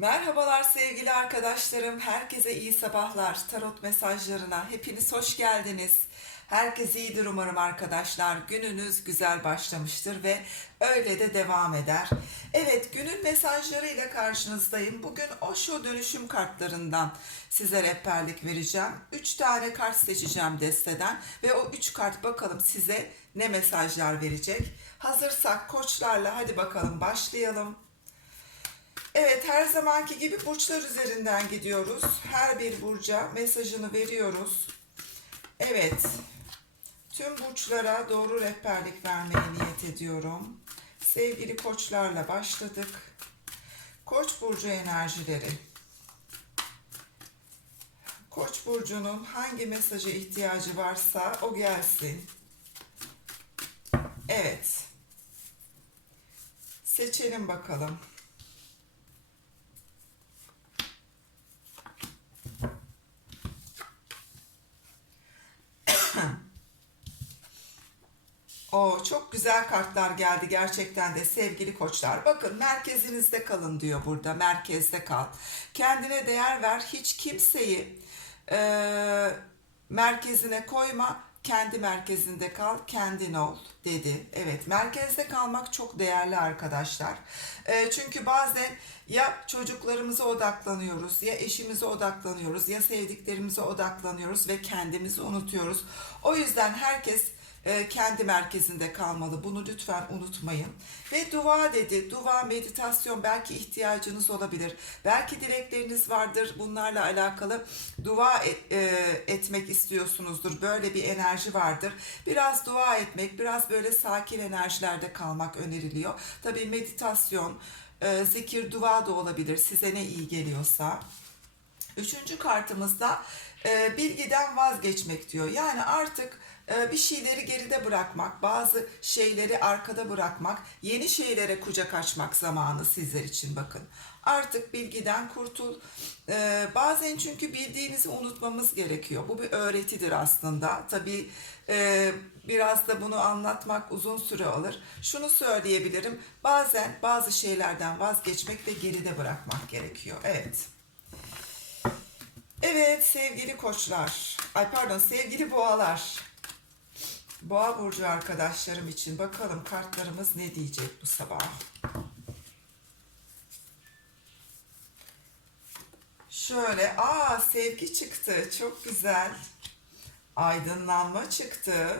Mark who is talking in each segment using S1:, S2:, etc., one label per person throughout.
S1: Merhabalar sevgili arkadaşlarım. Herkese iyi sabahlar. Tarot mesajlarına hepiniz hoş geldiniz. Herkes iyidir umarım arkadaşlar. Gününüz güzel başlamıştır ve öyle de devam eder. Evet günün mesajlarıyla karşınızdayım. Bugün Osho dönüşüm kartlarından size rehberlik vereceğim. 3 tane kart seçeceğim desteden ve o 3 kart bakalım size ne mesajlar verecek. Hazırsak koçlarla hadi bakalım başlayalım. Evet her zamanki gibi burçlar üzerinden gidiyoruz. Her bir burca mesajını veriyoruz. Evet. Tüm burçlara doğru rehberlik vermeye niyet ediyorum. Sevgili koçlarla başladık. Koç burcu enerjileri. Koç burcunun hangi mesaja ihtiyacı varsa o gelsin. Evet. Seçelim bakalım. O çok güzel kartlar geldi gerçekten de sevgili koçlar. Bakın merkezinizde kalın diyor burada. Merkezde kal. Kendine değer ver. Hiç kimseyi e, merkezine koyma. Kendi merkezinde kal, kendin ol dedi. Evet, merkezde kalmak çok değerli arkadaşlar. E, çünkü bazen ya çocuklarımıza odaklanıyoruz, ya eşimize odaklanıyoruz, ya sevdiklerimize odaklanıyoruz ve kendimizi unutuyoruz. O yüzden herkes kendi merkezinde kalmalı. Bunu lütfen unutmayın. Ve dua dedi. Dua, meditasyon belki ihtiyacınız olabilir. Belki dilekleriniz vardır. Bunlarla alakalı dua et- e, etmek istiyorsunuzdur. Böyle bir enerji vardır. Biraz dua etmek, biraz böyle sakin enerjilerde kalmak öneriliyor. Tabii meditasyon, e, zikir, dua da olabilir. Size ne iyi geliyorsa. Üçüncü kartımızda e, bilgiden vazgeçmek diyor. Yani artık e, bir şeyleri geride bırakmak, bazı şeyleri arkada bırakmak, yeni şeylere kucak açmak zamanı sizler için bakın. Artık bilgiden kurtul. E, bazen çünkü bildiğimizi unutmamız gerekiyor. Bu bir öğretidir aslında. Tabii e, biraz da bunu anlatmak uzun süre alır. Şunu söyleyebilirim. Bazen bazı şeylerden vazgeçmek ve geride bırakmak gerekiyor. Evet. Evet sevgili koçlar, ay pardon sevgili boğalar. Boğa burcu arkadaşlarım için bakalım kartlarımız ne diyecek bu sabah. Şöyle, aa sevgi çıktı, çok güzel. Aydınlanma çıktı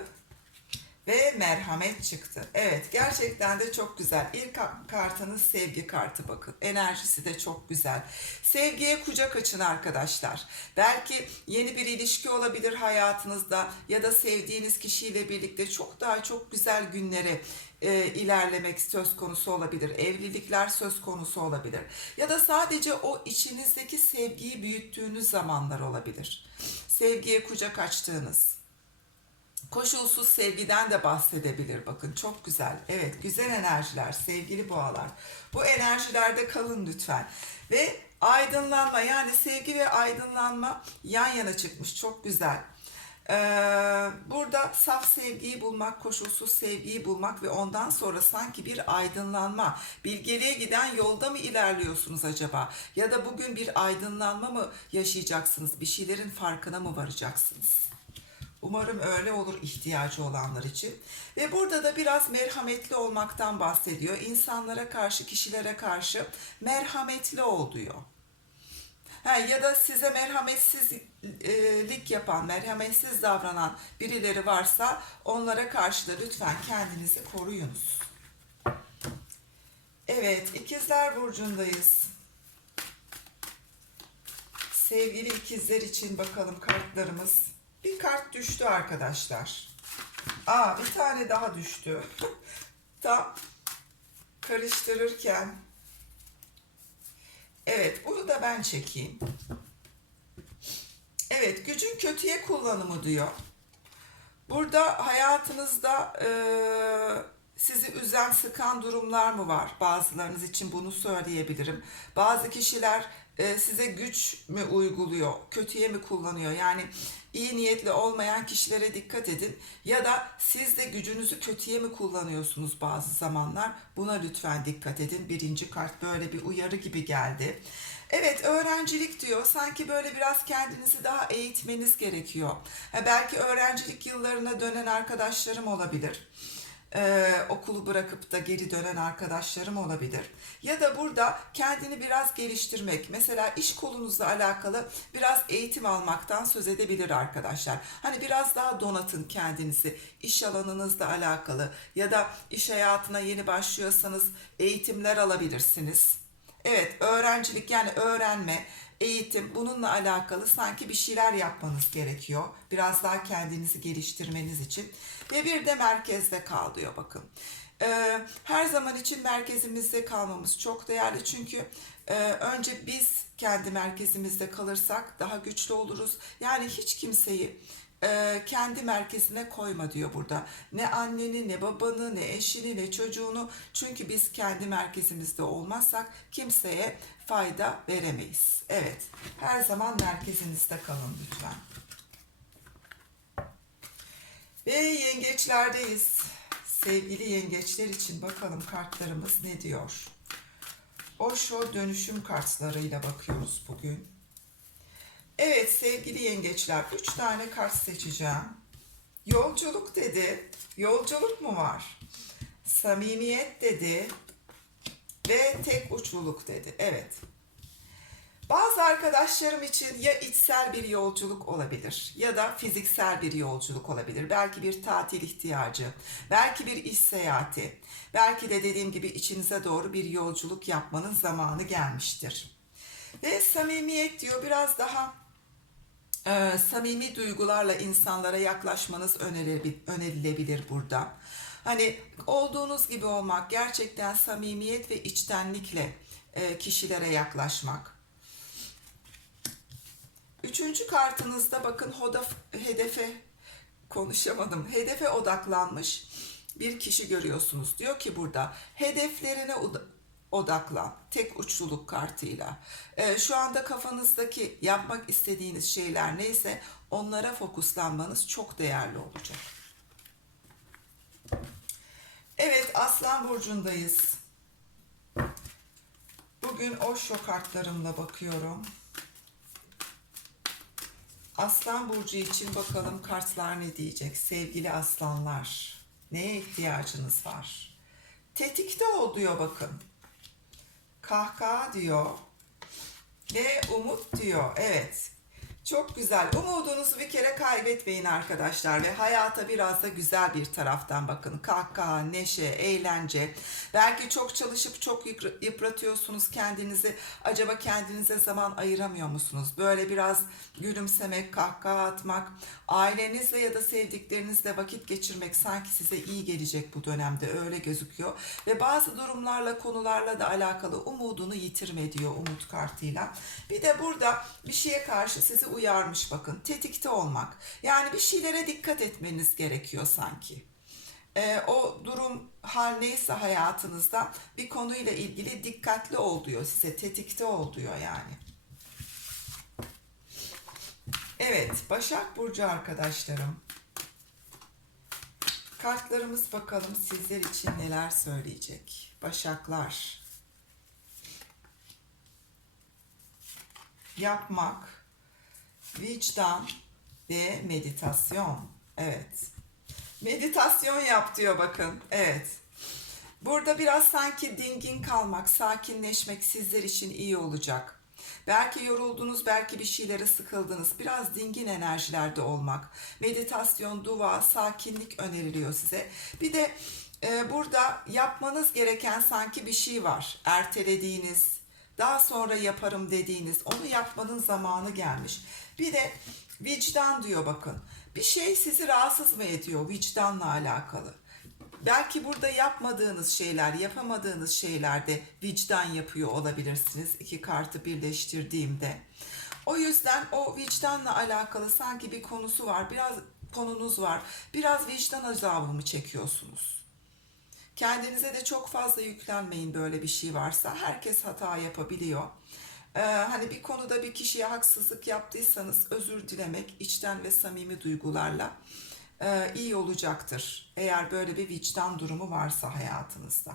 S1: ve merhamet çıktı. Evet, gerçekten de çok güzel. İlk ka- kartınız sevgi kartı bakın. Enerjisi de çok güzel. Sevgiye kucak açın arkadaşlar. Belki yeni bir ilişki olabilir hayatınızda ya da sevdiğiniz kişiyle birlikte çok daha çok güzel günlere e, ilerlemek söz konusu olabilir. Evlilikler söz konusu olabilir. Ya da sadece o içinizdeki sevgiyi büyüttüğünüz zamanlar olabilir. Sevgiye kucak açtığınız. Koşulsuz sevgiden de bahsedebilir bakın çok güzel. Evet güzel enerjiler sevgili boğalar. Bu enerjilerde kalın lütfen. Ve aydınlanma yani sevgi ve aydınlanma yan yana çıkmış çok güzel. Ee, burada saf sevgiyi bulmak, koşulsuz sevgiyi bulmak ve ondan sonra sanki bir aydınlanma, bilgeliğe giden yolda mı ilerliyorsunuz acaba? Ya da bugün bir aydınlanma mı yaşayacaksınız? Bir şeylerin farkına mı varacaksınız? Umarım öyle olur ihtiyacı olanlar için. Ve burada da biraz merhametli olmaktan bahsediyor. İnsanlara karşı, kişilere karşı merhametli ol diyor. Ha, ya da size merhametsizlik yapan, merhametsiz davranan birileri varsa onlara karşı da lütfen kendinizi koruyunuz. Evet, ikizler burcundayız. Sevgili ikizler için bakalım kartlarımız. Bir kart düştü arkadaşlar. Aa bir tane daha düştü. Tam karıştırırken. Evet bunu da ben çekeyim. Evet gücün kötüye kullanımı diyor. Burada hayatınızda eee, sizi üzen, sıkan durumlar mı var? Bazılarınız için bunu söyleyebilirim. Bazı kişiler e, size güç mü uyguluyor, kötüye mi kullanıyor? Yani iyi niyetli olmayan kişilere dikkat edin. Ya da siz de gücünüzü kötüye mi kullanıyorsunuz bazı zamanlar? Buna lütfen dikkat edin. Birinci kart böyle bir uyarı gibi geldi. Evet öğrencilik diyor. Sanki böyle biraz kendinizi daha eğitmeniz gerekiyor. Ha, belki öğrencilik yıllarına dönen arkadaşlarım olabilir. Ee, okulu bırakıp da geri dönen arkadaşlarım olabilir. Ya da burada kendini biraz geliştirmek, mesela iş kolunuzla alakalı biraz eğitim almaktan söz edebilir arkadaşlar. Hani biraz daha donatın kendinizi iş alanınızla alakalı ya da iş hayatına yeni başlıyorsanız eğitimler alabilirsiniz. Evet, öğrencilik yani öğrenme, eğitim bununla alakalı sanki bir şeyler yapmanız gerekiyor. Biraz daha kendinizi geliştirmeniz için. Ve bir de merkezde kal diyor bakın. Ee, her zaman için merkezimizde kalmamız çok değerli çünkü e, önce biz kendi merkezimizde kalırsak daha güçlü oluruz. Yani hiç kimseyi e, kendi merkezine koyma diyor burada. Ne anneni, ne babanı, ne eşini, ne çocuğunu. Çünkü biz kendi merkezimizde olmazsak kimseye fayda veremeyiz. Evet, her zaman merkezinizde kalın lütfen. Ve yengeçlerdeyiz. Sevgili yengeçler için bakalım kartlarımız ne diyor? Osho dönüşüm kartlarıyla bakıyoruz bugün. Evet sevgili yengeçler, üç tane kart seçeceğim. Yolculuk dedi. Yolculuk mu var? Samimiyet dedi. Ve tek uçluluk dedi. Evet. Bazı arkadaşlarım için ya içsel bir yolculuk olabilir ya da fiziksel bir yolculuk olabilir. Belki bir tatil ihtiyacı, belki bir iş seyahati, belki de dediğim gibi içinize doğru bir yolculuk yapmanın zamanı gelmiştir. Ve samimiyet diyor biraz daha e, samimi duygularla insanlara yaklaşmanız önerilebilir, burada. Hani olduğunuz gibi olmak, gerçekten samimiyet ve içtenlikle e, kişilere yaklaşmak. Üçüncü kartınızda bakın hoda, hedefe konuşamadım. Hedefe odaklanmış bir kişi görüyorsunuz. Diyor ki burada hedeflerine odaklan. Tek uçluluk kartıyla. Ee, şu anda kafanızdaki yapmak istediğiniz şeyler neyse onlara fokuslanmanız çok değerli olacak. Evet Aslan Burcu'ndayız. Bugün Osho kartlarımla bakıyorum. Aslan Burcu için bakalım kartlar ne diyecek sevgili aslanlar. Neye ihtiyacınız var? Tetikte ol diyor bakın. Kahkaha diyor. Ve umut diyor. Evet. Çok güzel. Umudunuzu bir kere kaybetmeyin arkadaşlar ve hayata biraz da güzel bir taraftan bakın. Kahkaha, neşe, eğlence. Belki çok çalışıp çok yıpr- yıpratıyorsunuz kendinizi. Acaba kendinize zaman ayıramıyor musunuz? Böyle biraz gülümsemek, kahkaha atmak, ailenizle ya da sevdiklerinizle vakit geçirmek sanki size iyi gelecek bu dönemde öyle gözüküyor. Ve bazı durumlarla, konularla da alakalı umudunu yitirme diyor umut kartıyla. Bir de burada bir şeye karşı sizi uyarmış bakın. Tetikte olmak. Yani bir şeylere dikkat etmeniz gerekiyor sanki. Ee, o durum hal neyse hayatınızda bir konuyla ilgili dikkatli ol diyor size. Tetikte ol diyor yani. Evet, Başak Burcu arkadaşlarım. Kartlarımız bakalım sizler için neler söyleyecek. Başaklar. Yapmak, vicdan ve meditasyon. Evet. Meditasyon yap diyor bakın. Evet. Burada biraz sanki dingin kalmak, sakinleşmek sizler için iyi olacak. Belki yoruldunuz, belki bir şeylere sıkıldınız. Biraz dingin enerjilerde olmak. Meditasyon, dua, sakinlik öneriliyor size. Bir de e, burada yapmanız gereken sanki bir şey var. Ertelediğiniz, daha sonra yaparım dediğiniz, onu yapmanın zamanı gelmiş. Bir de vicdan diyor bakın. Bir şey sizi rahatsız mı ediyor vicdanla alakalı? Belki burada yapmadığınız şeyler, yapamadığınız şeylerde vicdan yapıyor olabilirsiniz iki kartı birleştirdiğimde. O yüzden o vicdanla alakalı sanki bir konusu var, biraz konunuz var. Biraz vicdan azabı mı çekiyorsunuz? Kendinize de çok fazla yüklenmeyin böyle bir şey varsa. Herkes hata yapabiliyor. Ee, hani bir konuda bir kişiye haksızlık yaptıysanız özür dilemek içten ve samimi duygularla e, iyi olacaktır. Eğer böyle bir vicdan durumu varsa hayatınızda.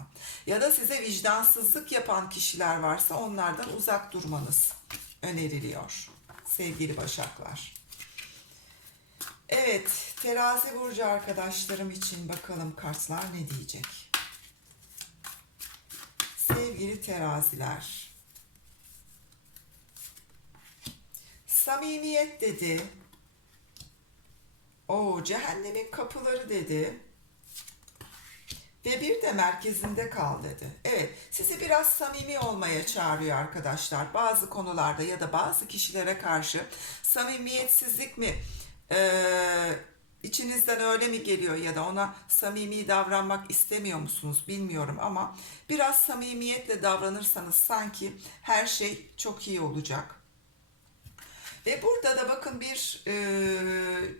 S1: Ya da size vicdansızlık yapan kişiler varsa onlardan uzak durmanız öneriliyor. Sevgili Başaklar. Evet, terazi burcu arkadaşlarım için bakalım kartlar ne diyecek. Sevgili teraziler. Samimiyet dedi. O cehennemin kapıları dedi. Ve bir de merkezinde kal dedi. Evet, sizi biraz samimi olmaya çağırıyor arkadaşlar. Bazı konularda ya da bazı kişilere karşı samimiyetsizlik mi ee, içinizden öyle mi geliyor ya da ona samimi davranmak istemiyor musunuz bilmiyorum ama biraz samimiyetle davranırsanız sanki her şey çok iyi olacak. Ve burada da bakın bir e,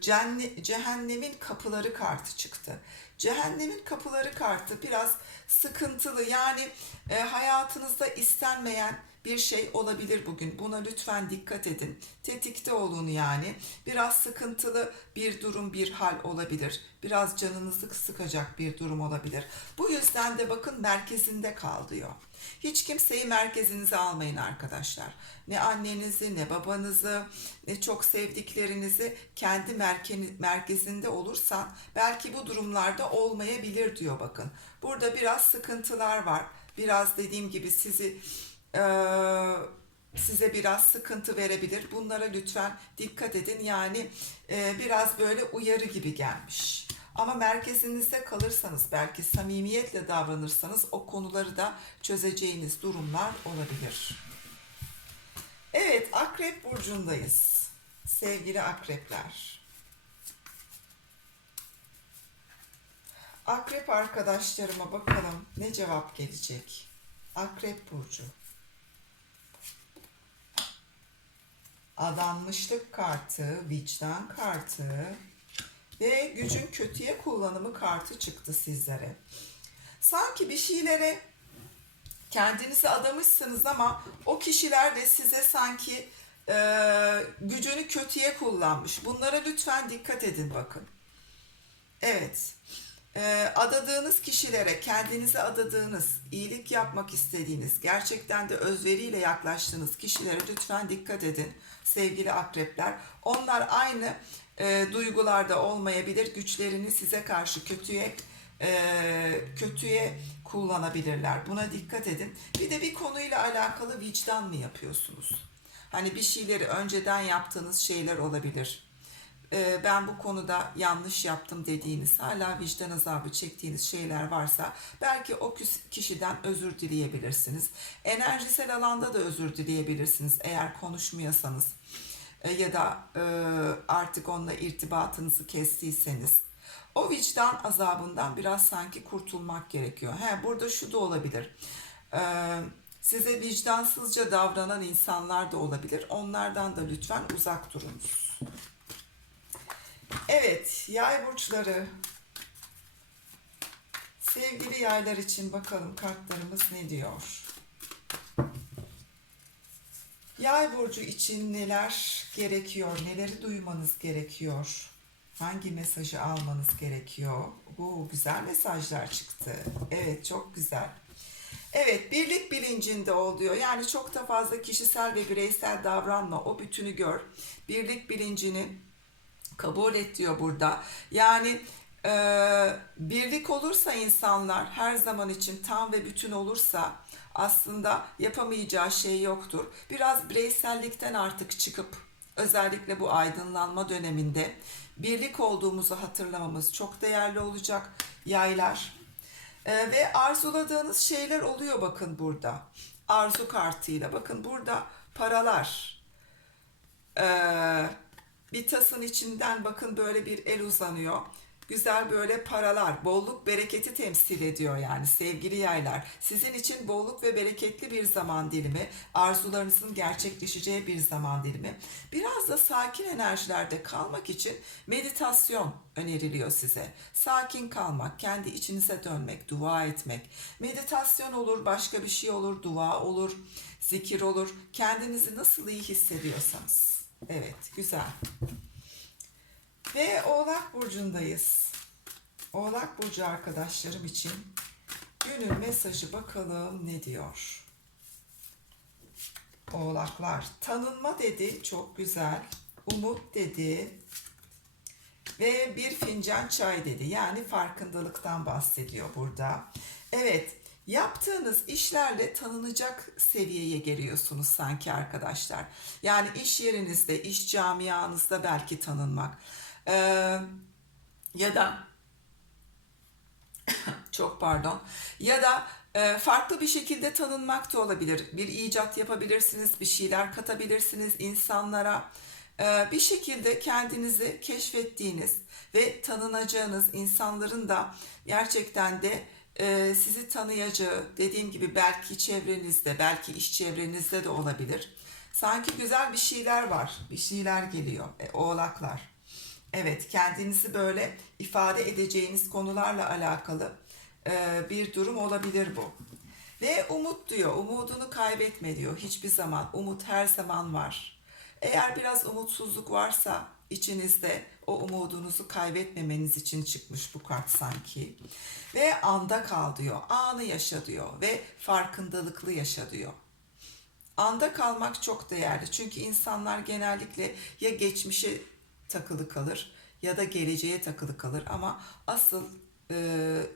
S1: cenne- cehennemin kapıları kartı çıktı. Cehennemin kapıları kartı biraz sıkıntılı yani e, hayatınızda istenmeyen bir şey olabilir bugün. Buna lütfen dikkat edin. Tetikte olun yani. Biraz sıkıntılı bir durum, bir hal olabilir. Biraz canınızı sıkacak bir durum olabilir. Bu yüzden de bakın merkezinde kal diyor. Hiç kimseyi merkezinize almayın arkadaşlar. Ne annenizi, ne babanızı, ne çok sevdiklerinizi kendi merke- merkezinde olursan belki bu durumlarda olmayabilir diyor bakın. Burada biraz sıkıntılar var. Biraz dediğim gibi sizi size biraz sıkıntı verebilir. Bunlara lütfen dikkat edin. Yani eee, biraz böyle uyarı gibi gelmiş. Ama merkezinizde kalırsanız, belki samimiyetle davranırsanız o konuları da çözeceğiniz durumlar olabilir. Evet, Akrep burcundayız. Sevgili akrepler. Akrep arkadaşlarıma bakalım ne cevap gelecek. Akrep burcu. Adanmışlık kartı, vicdan kartı ve gücün kötüye kullanımı kartı çıktı sizlere. Sanki bir şeylere kendinizi adamışsınız ama o kişiler de size sanki e, gücünü kötüye kullanmış. Bunlara lütfen dikkat edin bakın. Evet. E, adadığınız kişilere, kendinize adadığınız, iyilik yapmak istediğiniz, gerçekten de özveriyle yaklaştığınız kişilere lütfen dikkat edin sevgili akrepler. Onlar aynı e, duygularda olmayabilir. Güçlerini size karşı kötüye e, kötüye kullanabilirler. Buna dikkat edin. Bir de bir konuyla alakalı vicdan mı yapıyorsunuz? Hani bir şeyleri önceden yaptığınız şeyler olabilir. E, ben bu konuda yanlış yaptım dediğiniz, hala vicdan azabı çektiğiniz şeyler varsa belki o kişiden özür dileyebilirsiniz. Enerjisel alanda da özür dileyebilirsiniz eğer konuşmuyorsanız e, ya da e, artık onunla irtibatınızı kestiyseniz. O vicdan azabından biraz sanki kurtulmak gerekiyor. He, burada şu da olabilir. Size vicdansızca davranan insanlar da olabilir. Onlardan da lütfen uzak durunuz. Evet, yay burçları. Sevgili yaylar için bakalım kartlarımız ne diyor? Yay burcu için neler gerekiyor? Neleri duymanız gerekiyor? Hangi mesajı almanız gerekiyor? Bu güzel mesajlar çıktı. Evet, çok güzel. Evet, birlik bilincinde ol diyor. Yani çok da fazla kişisel ve bireysel davranma. O bütünü gör. Birlik bilincini kabul et diyor burada. Yani e, birlik olursa insanlar her zaman için tam ve bütün olursa aslında yapamayacağı şey yoktur. Biraz bireysellikten artık çıkıp özellikle bu aydınlanma döneminde birlik olduğumuzu hatırlamamız çok değerli olacak yaylar. E, ve arzuladığınız şeyler oluyor bakın burada. Arzu kartıyla. Bakın burada paralar, ee, bir tasın içinden bakın böyle bir el uzanıyor. güzel böyle paralar, bolluk, bereketi temsil ediyor yani sevgili yaylar. Sizin için bolluk ve bereketli bir zaman dilimi, arzularınızın gerçekleşeceği bir zaman dilimi. Biraz da sakin enerjilerde kalmak için meditasyon öneriliyor size. Sakin kalmak, kendi içinize dönmek, dua etmek. Meditasyon olur, başka bir şey olur, dua olur, zikir olur. Kendinizi nasıl iyi hissediyorsanız. Evet, güzel. Ve Oğlak Burcu'ndayız. Oğlak Burcu arkadaşlarım için günün mesajı bakalım ne diyor. Oğlaklar tanınma dedi çok güzel. Umut dedi. Ve bir fincan çay dedi. Yani farkındalıktan bahsediyor burada. Evet yaptığınız işlerle tanınacak seviyeye geliyorsunuz sanki arkadaşlar. Yani iş yerinizde, iş camianızda belki tanınmak. Ee, ya da çok pardon ya da e, farklı bir şekilde tanınmak da olabilir. Bir icat yapabilirsiniz, bir şeyler katabilirsiniz insanlara. Ee, bir şekilde kendinizi keşfettiğiniz ve tanınacağınız insanların da gerçekten de e, sizi tanıyacağı, dediğim gibi belki çevrenizde, belki iş çevrenizde de olabilir. Sanki güzel bir şeyler var, bir şeyler geliyor. E, oğlaklar. Evet, kendinizi böyle ifade edeceğiniz konularla alakalı e, bir durum olabilir bu. Ve umut diyor, umudunu kaybetme diyor. Hiçbir zaman, umut her zaman var. Eğer biraz umutsuzluk varsa içinizde o umudunuzu kaybetmemeniz için çıkmış bu kart sanki. Ve anda kal diyor, anı yaşa diyor ve farkındalıklı yaşa diyor. Anda kalmak çok değerli. Çünkü insanlar genellikle ya geçmişe takılı kalır ya da geleceğe takılı kalır ama asıl e,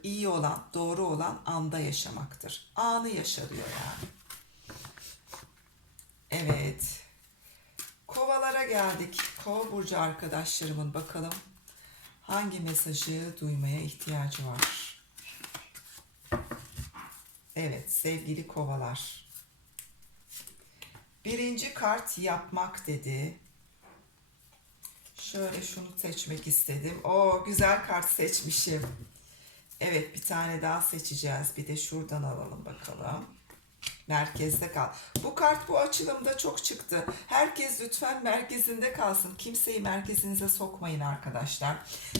S1: iyi olan, doğru olan anda yaşamaktır. Anı yaşa diyor yani. Evet. Kovalara geldik. Kova burcu arkadaşlarımın bakalım hangi mesajı duymaya ihtiyacı var. Evet sevgili kovalar. Birinci kart yapmak dedi. Şöyle şunu seçmek istedim. O güzel kart seçmişim. Evet bir tane daha seçeceğiz. Bir de şuradan alalım bakalım. Merkezde kal. Bu kart bu açılımda çok çıktı. Herkes lütfen merkezinde kalsın. Kimseyi merkezinize sokmayın arkadaşlar.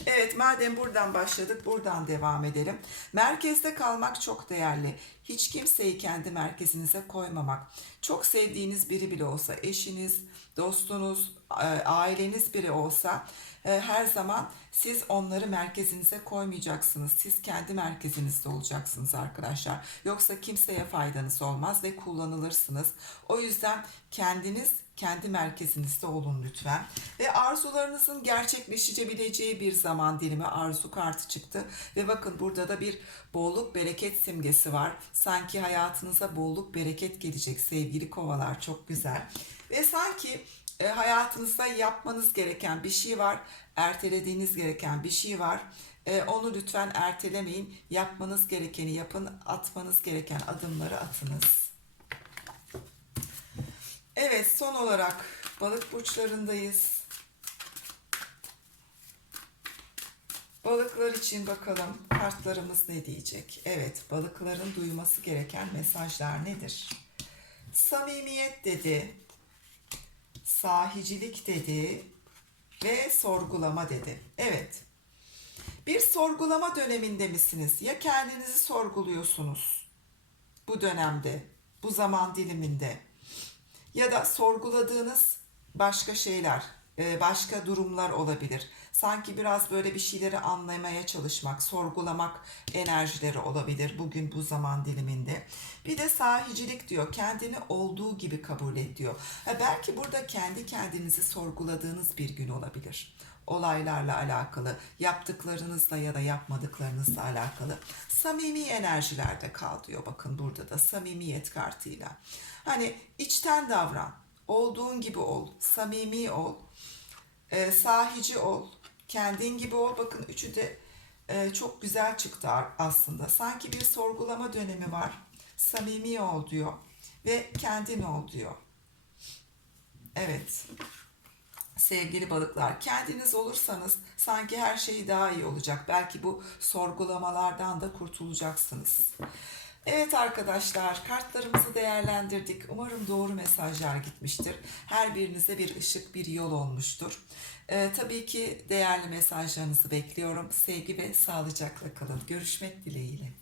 S1: Evet madem buradan başladık buradan devam edelim. Merkezde kalmak çok değerli. Hiç kimseyi kendi merkezinize koymamak. Çok sevdiğiniz biri bile olsa eşiniz, dostunuz, e, aileniz biri olsa e, her zaman siz onları merkezinize koymayacaksınız. Siz kendi merkezinizde olacaksınız arkadaşlar. Yoksa kimseye faydanız olmaz ve kullanılırsınız. O yüzden kendiniz kendi merkezinizde olun lütfen. Ve arzularınızın gerçekleşebileceği bir zaman dilimi arzu kartı çıktı. Ve bakın burada da bir bolluk bereket simgesi var. Sanki hayatınıza bolluk bereket gelecek sevgili kovalar çok güzel. Ve sanki e, hayatınızda yapmanız gereken bir şey var, ertelediğiniz gereken bir şey var. E, onu lütfen ertelemeyin. Yapmanız gerekeni yapın, atmanız gereken adımları atınız. Evet, son olarak balık burçlarındayız. Balıklar için bakalım kartlarımız ne diyecek? Evet, balıkların duyması gereken mesajlar nedir? Samimiyet dedi, sahicilik dedi ve sorgulama dedi. Evet. Bir sorgulama döneminde misiniz? Ya kendinizi sorguluyorsunuz bu dönemde, bu zaman diliminde ya da sorguladığınız başka şeyler, e, başka durumlar olabilir. Sanki biraz böyle bir şeyleri anlamaya çalışmak, sorgulamak enerjileri olabilir bugün bu zaman diliminde. Bir de sahicilik diyor. Kendini olduğu gibi kabul et diyor. Belki burada kendi kendinizi sorguladığınız bir gün olabilir. Olaylarla alakalı, yaptıklarınızla ya da yapmadıklarınızla alakalı. Samimi enerjilerde kal diyor. Bakın burada da samimiyet kartıyla. Hani içten davran. Olduğun gibi ol. Samimi ol. E, sahici ol. Kendin gibi ol. Bakın üçü de e, çok güzel çıktı aslında. Sanki bir sorgulama dönemi var. Samimi ol diyor. Ve kendin ol diyor. Evet. Sevgili balıklar, kendiniz olursanız sanki her şey daha iyi olacak. Belki bu sorgulamalardan da kurtulacaksınız. Evet arkadaşlar, kartlarımızı değerlendirdik. Umarım doğru mesajlar gitmiştir. Her birinize bir ışık, bir yol olmuştur. Ee, tabii ki değerli mesajlarınızı bekliyorum. Sevgi ve sağlıcakla kalın. Görüşmek dileğiyle.